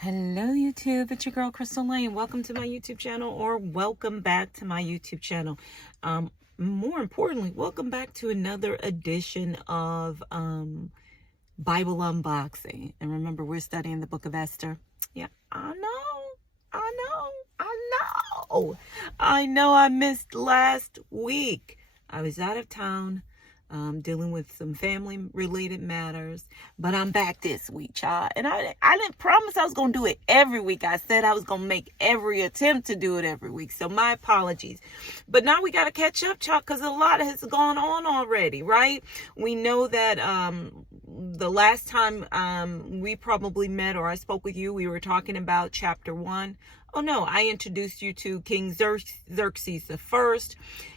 Hello YouTube, it's your girl Crystal Lane. Welcome to my YouTube channel, or welcome back to my YouTube channel. More importantly, welcome back to another edition of Bible unboxing. And remember, we're studying the book of Esther. Yeah, I know I missed last week. I was out of town, dealing with some family related matters, but I'm back this week, child. And I didn't promise I was going to do it every week. I said I was going to make every attempt to do it every week. So my apologies. But now we got to catch up, child, because a lot has gone on already, right? We know that the last time we probably met, or I spoke with you, we were talking about chapter 1. Oh no, I introduced you to King Xerxes the First.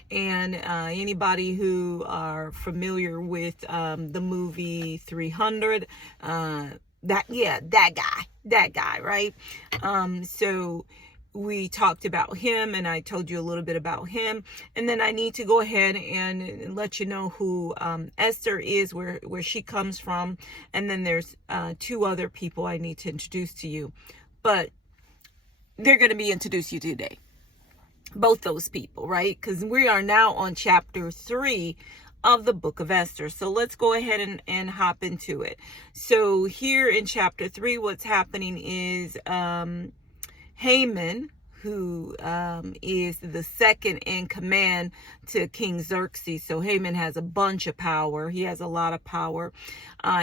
And anybody who are familiar with the movie 300, that guy, right? So we talked about him, and I told you a little bit about him. And then I need to go ahead and let you know who Esther is, where she comes from. And then there's 2 other people I need to introduce to you. But they're going to be introduced to you today. Both those people, right? Because we are now on chapter 3 of the book of Esther. So let's go ahead and hop into it. So here in chapter 3, what's happening is Haman, who is the second in command to King Xerxes. So Haman has a bunch of power. He has a lot of power.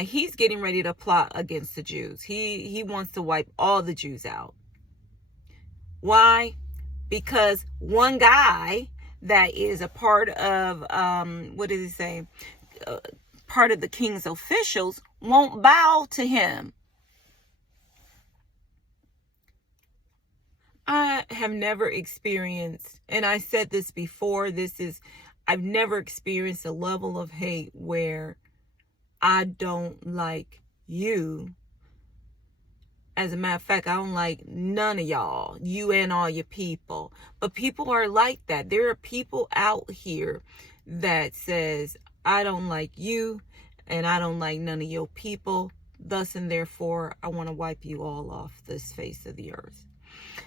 He's getting ready to plot against the Jews. He wants to wipe all the Jews out. Why? Because one guy that is a part of, what does he say? Part of the king's officials won't bow to him. I have never experienced, and I said this before, I've never experienced a level of hate where I don't like you. As a matter of fact, I don't like none of y'all, you and all your people. But people are like that. There are people out here that says, I don't like you and I don't like none of your people. Thus and therefore, I want to wipe you all off this face of the earth.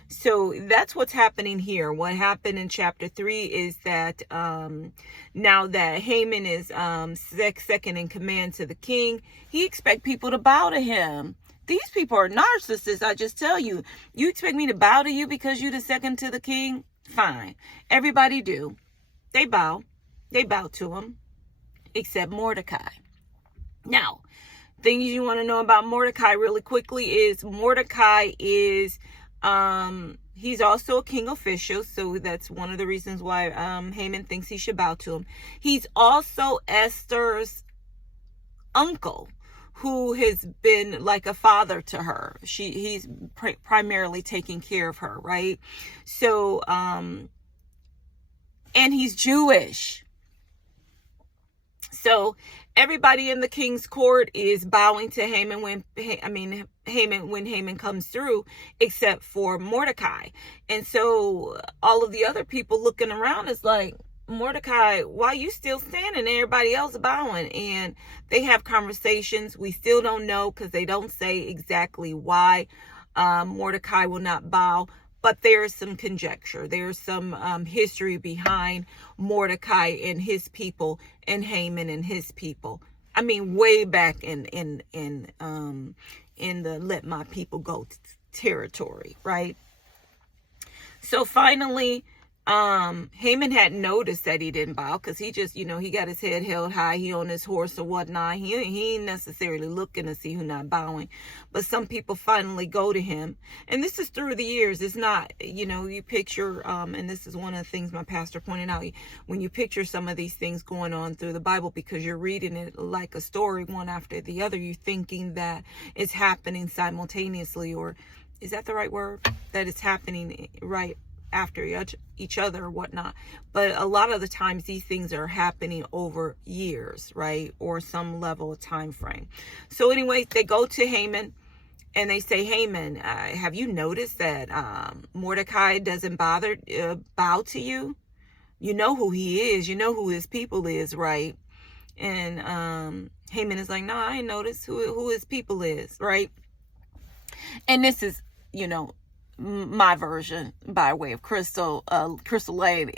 So that's what's happening here. What happened in chapter 3 is that now that Haman is second in command to the king, he expects people to bow to him. These people are narcissists, I just tell you. You expect me to bow to you because you're the second to the king? Fine. Everybody do. They bow. They bow to him. Except Mordecai. Now, things you want to know about Mordecai really quickly is Mordecai is, he's also a king official. So that's one of the reasons why Haman thinks he should bow to him. He's also Esther's uncle, who has been like a father to her. He's primarily taking care of her, right? So, and he's Jewish. So everybody in the king's court is bowing to Haman when Haman comes through, except for Mordecai. And so all of the other people looking around is like, Mordecai, why you still standing? Everybody else bowing. And they have conversations. We still don't know, because they don't say exactly why Mordecai will not bow. But there is some conjecture. There's some history behind Mordecai and his people, and Haman and his people. I mean, way back in the let my people go territory, right? So finally, Haman hadn't noticed that he didn't bow, because he just, he got his head held high. He on his horse or whatnot. He ain't necessarily looking to see who not bowing. But some people finally go to him. And this is through the years. It's not, you picture, and this is one of the things my pastor pointed out. When you picture some of these things going on through the Bible, because you're reading it like a story, one after the other, you're thinking that it's happening simultaneously, or is that the right word? That it's happening right after each other or whatnot. But a lot of the times these things are happening over years, right? Or some level of time frame. So anyway, they go to Haman and they say, Haman, have you noticed that Mordecai doesn't bow to you? You know who he is. You know who his people is, right? And Haman is like, no, I ain't noticed who his people is, right? And this is, you know, my version by way of Crystal Lane.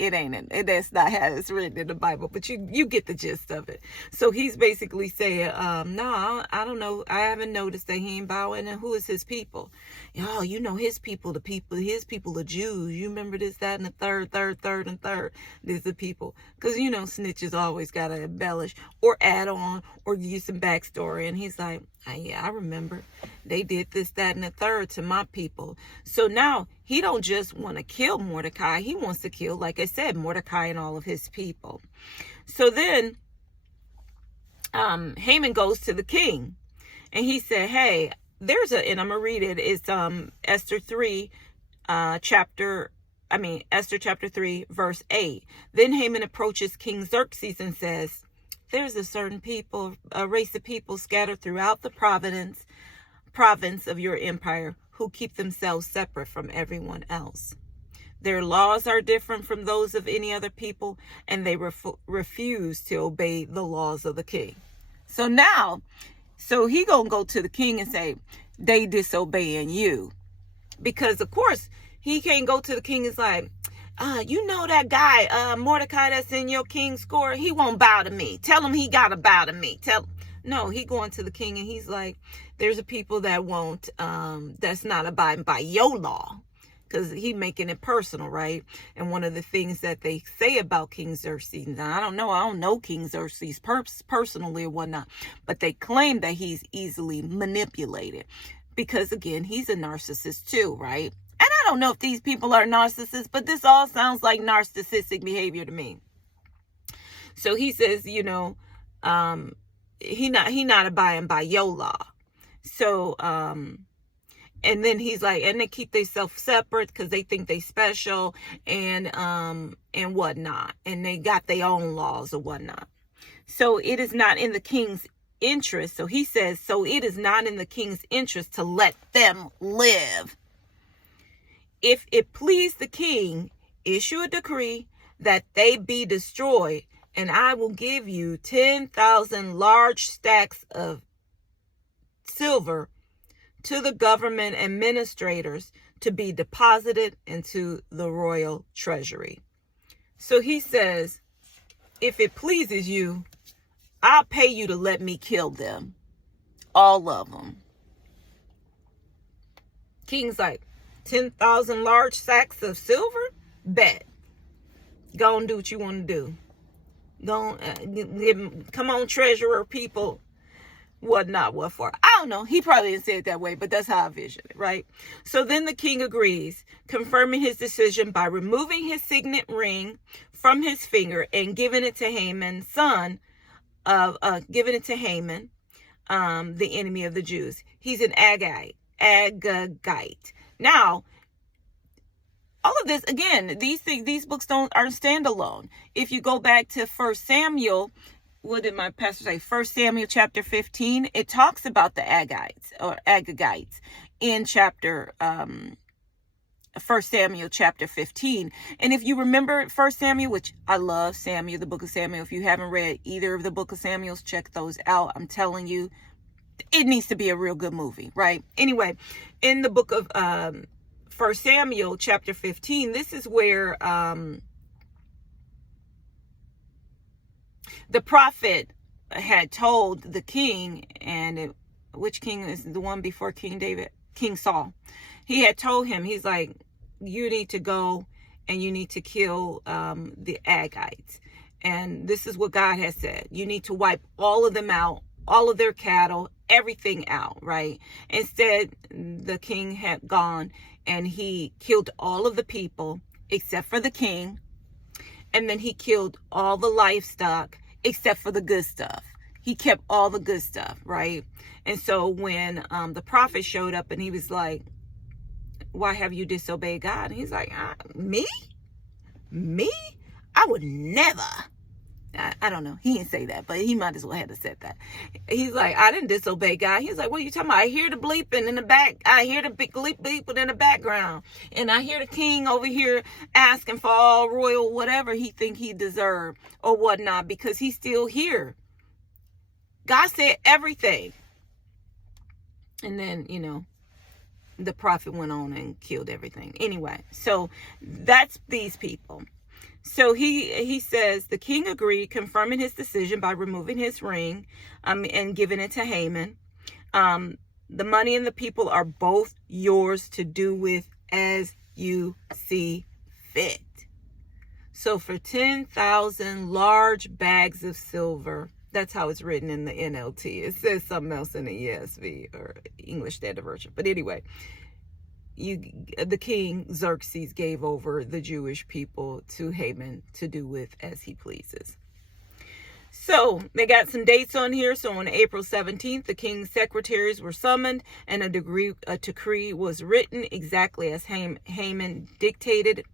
That's not how it's written in the Bible, but you get the gist of it. So he's basically saying, no, I don't know. I haven't noticed that he ain't bowing. And who is his people? Oh, you know, his people, his people are Jews. You remember this, that, and the third. These are the people. Because, you know, snitches always got to embellish or add on or give you some backstory. And he's like, yeah, I remember. They did this, that, and the third to my people. So now he don't just want to kill Mordecai. He wants to kill, like I said, Mordecai and all of his people. So then Haman goes to the king and he said, hey, and I'm going to read it. It's Esther chapter 3, verse 8. Then Haman approaches King Xerxes and says, there's a race of people scattered throughout the province of your empire who keep themselves separate from everyone else. Their laws are different from those of any other people, and they refuse to obey the laws of the king. So he gonna go to the king and say, they disobeying you. Because, of course, he can't go to the king and say, you know that guy, Mordecai, that's in your king's court, he won't bow to me. Tell him he got to bow to me. No, he going to the king and he's like, there's a people that won't, that's not abiding by your law. Because he making it personal, right? And one of the things that they say about King Xerxes, now I don't know King Xerxes personally or whatnot, but they claim that he's easily manipulated. Because again, he's a narcissist too, right? And I don't know if these people are narcissists, but this all sounds like narcissistic behavior to me. So he says, you know, he not abiding by your law. So, and then he's like, and they keep themselves separate because they think they special and whatnot. And they got their own laws or whatnot. So it is not in the king's interest. So he says, so it is not in the king's interest to let them live. If it please the king, issue a decree that they be destroyed, and I will give you 10,000 large stacks of silver to the government administrators to be deposited into the royal treasury. So he says, if it pleases you, I'll pay you to let me kill them. All of them. King's like, 10,000 large sacks of silver? Bet. Go and do what you want to do. Go come on, treasurer people. Whatnot, what for? I don't know. He probably didn't say it that way, but that's how I vision it, right? So then the king agrees, confirming his decision by removing his signet ring from his finger and giving it to Haman, the enemy of the Jews. He's an Agagite. Now, all of this, again, these books aren't standalone. If you go back to 1 Samuel, what did my pastor say? 1 Samuel chapter 15, it talks about the Agagites in chapter 1 Samuel chapter 15. And if you remember 1 Samuel, which I love Samuel, the book of Samuel. If you haven't read either of the book of Samuels, check those out. I'm telling you, it needs to be a real good movie, right? Anyway, in the book of 1 Samuel chapter 15, this is where the prophet had told the king, and which king is the one before King David? King Saul. He had told him, he's like, you need to go and you need to kill the Agagites. And this is what God has said. You need to wipe all of them out, all of their cattle, everything out, right? Instead, the king had gone and he killed all of the people except for the king. And then he killed all the livestock except for the good stuff. He kept all the good stuff, right? And so when the prophet showed up and he was like, why have you disobeyed God? And he's like, me? I would never. I don't know. He didn't say that, but he might as well have said that. He's like, I didn't disobey God. He's like, what are you talking about? I hear the bleeping in the back. I hear the bleeping in the background. And I hear the king over here asking for all royal whatever he think he deserved or whatnot, because he's still here. God said everything. And then, the prophet went on and killed everything. Anyway, so that's these people. So he says the king agreed, confirming his decision by removing his ring and giving it to Haman. The money and the people are both yours to do with as you see fit. So for 10,000 large bags of silver, that's how it's written in the NLT. It says something else in the ESV or English Standard Version. But anyway, the king Xerxes gave over the Jewish people to Haman to do with as he pleases. So they got some dates on here. So on April 17th, the king's secretaries were summoned and a decree was written exactly as Haman dictated.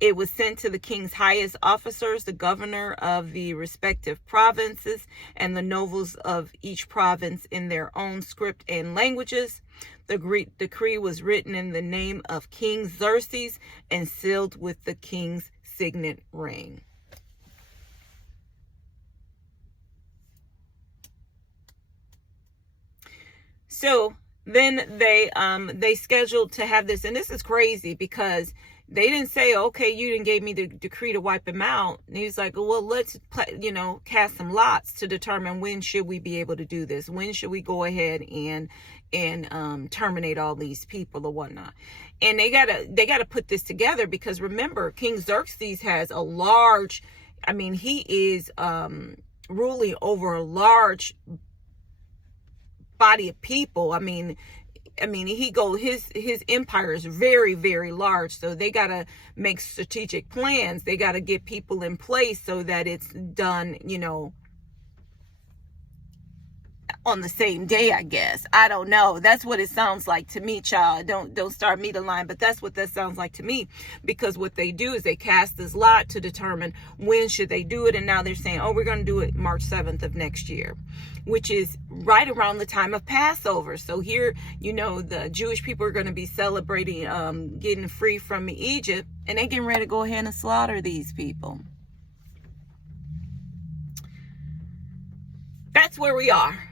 It was sent to the king's highest officers, the governor of the respective provinces, and the nobles of each province in their own script and languages. The decree was written in the name of King Xerxes and sealed with the king's signet ring. So then they scheduled to have this, and this is crazy because they didn't say, okay, you didn't give me the decree to wipe him out. And he's like, well, let's, cast some lots to determine when should we be able to do this? When should we go ahead and terminate all these people or whatnot? And they gotta put this together because remember, King Xerxes has a large, he is ruling over a large body of people. His empire is very, very large. So they got to make strategic plans. They got to get people in place so that it's done, on the same day, I guess. I don't know. That's what it sounds like to me, child. Don't start me to line, but that's what that sounds like to me, because what they do is they cast this lot to determine when should they do it. And now they're saying, oh, we're going to do it March 7th of next year, which is right around the time of Passover. So here, the Jewish people are going to be celebrating getting free from Egypt, and they're getting ready to go ahead and slaughter these people. That's where we are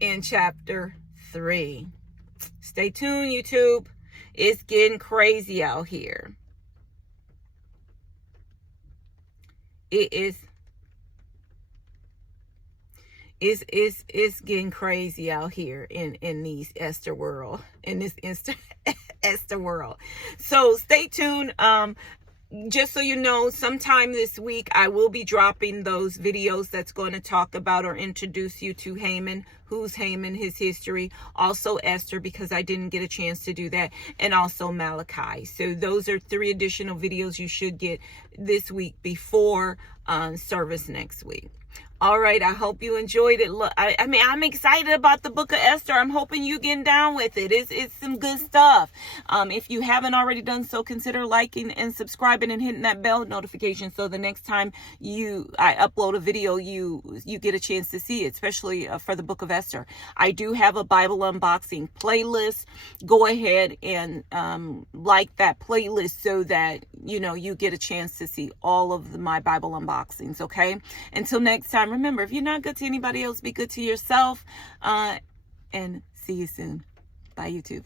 in chapter 3. Stay tuned, YouTube. It's getting crazy out here. It's getting crazy out here in these Esther world, in this Esther world. So stay tuned. Just so you know, sometime this week, I will be dropping those videos that's going to talk about or introduce you to Haman, who's Haman, his history, also Esther, because I didn't get a chance to do that, and also Malachi. So those are 3 additional videos you should get this week before service next week. All right, I hope you enjoyed it. Look, I'm excited about the book of Esther. I'm hoping you getting down with it. It's some good stuff. If you haven't already done so, consider liking and subscribing and hitting that bell notification so the next time I upload a video, you get a chance to see it, especially for the book of Esther. I do have a Bible unboxing playlist. Go ahead and like that playlist so that you get a chance to see all of my Bible unboxings. Okay, until next time. Remember, if you're not good to anybody else, be good to yourself. And see you soon. Bye, YouTube.